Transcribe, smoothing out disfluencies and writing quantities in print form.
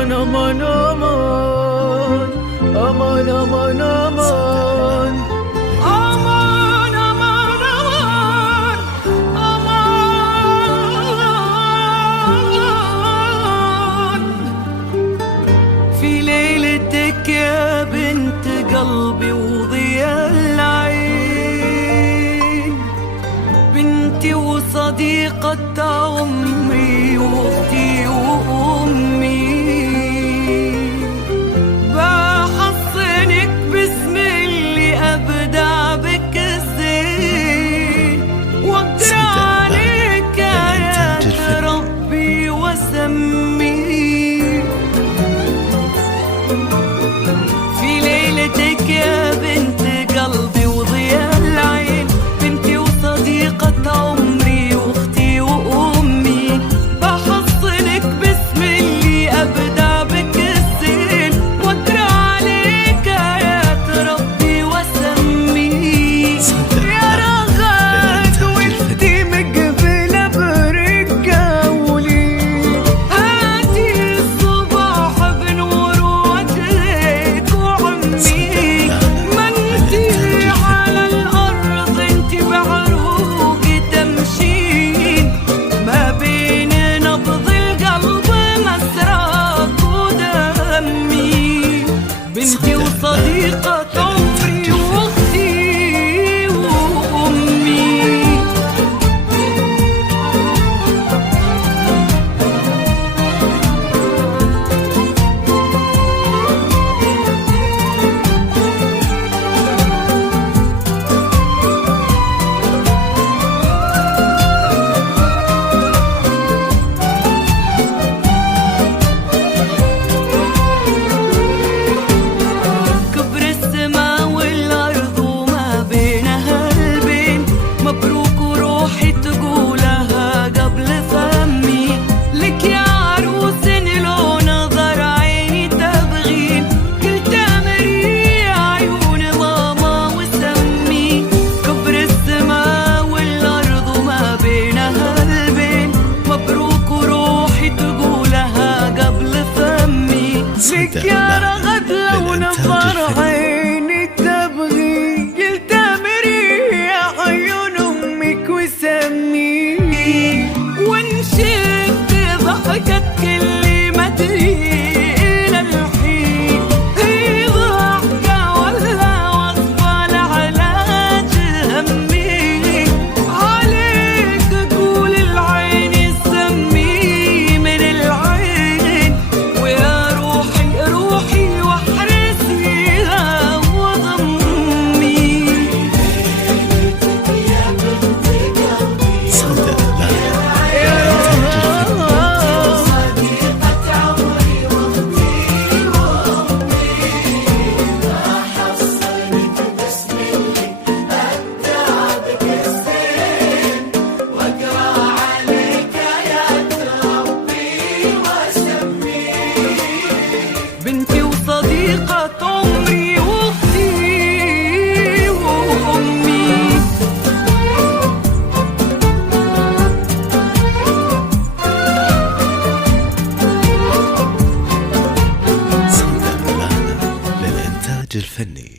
أمان أمان أمان أمان أمان أمان أمان أمان أمان. في ليلتك يا بنت قلبي وضياء العين، بنتي وصديقة عمري واختي وامي، بحصنك باسم اللي ابدع بك الزين، واقرا عليك ايات ربي واسميه. في ليلتك يا بنت قلبي وضياء العين، بنتي وصديقة عمري واختي وامي، بحصنك باسم اللي ابدع بك الزين، واقرا عليك ايات ربي واسميه. يا رغد وانتي مقبله برجولي، هاتي الصباح بنور وجهك وعمي، ما انتي على الارض انتي بعروق تمشين، ما بين نبض القلب مسراك ودمي، بنتي وصديقة عمري واختي وامي. كبر السما والأرض وما بينها البين، مبروك وروحي تقولها قبل فمي، لك يا عروس لو نظر عيني تبغين، قلت امري عيون ماما وسمي. كبر السما والأرض وما بينها البين، مبروك وروحي تقولها قبل فمي، لك يا رغد لو نظر عيني تبغي، قلت امري عيون امك وسمي. وانشدت ضحكت كل ما تدري الى الحين، هي ضحكه ولا وصفه لعلاج همي، عليك قول العين سمي من العين، ويا روحي روحي واحرسيها وضمي. بنتي وصديقة عمري واختي وامي. للإنتاج الفني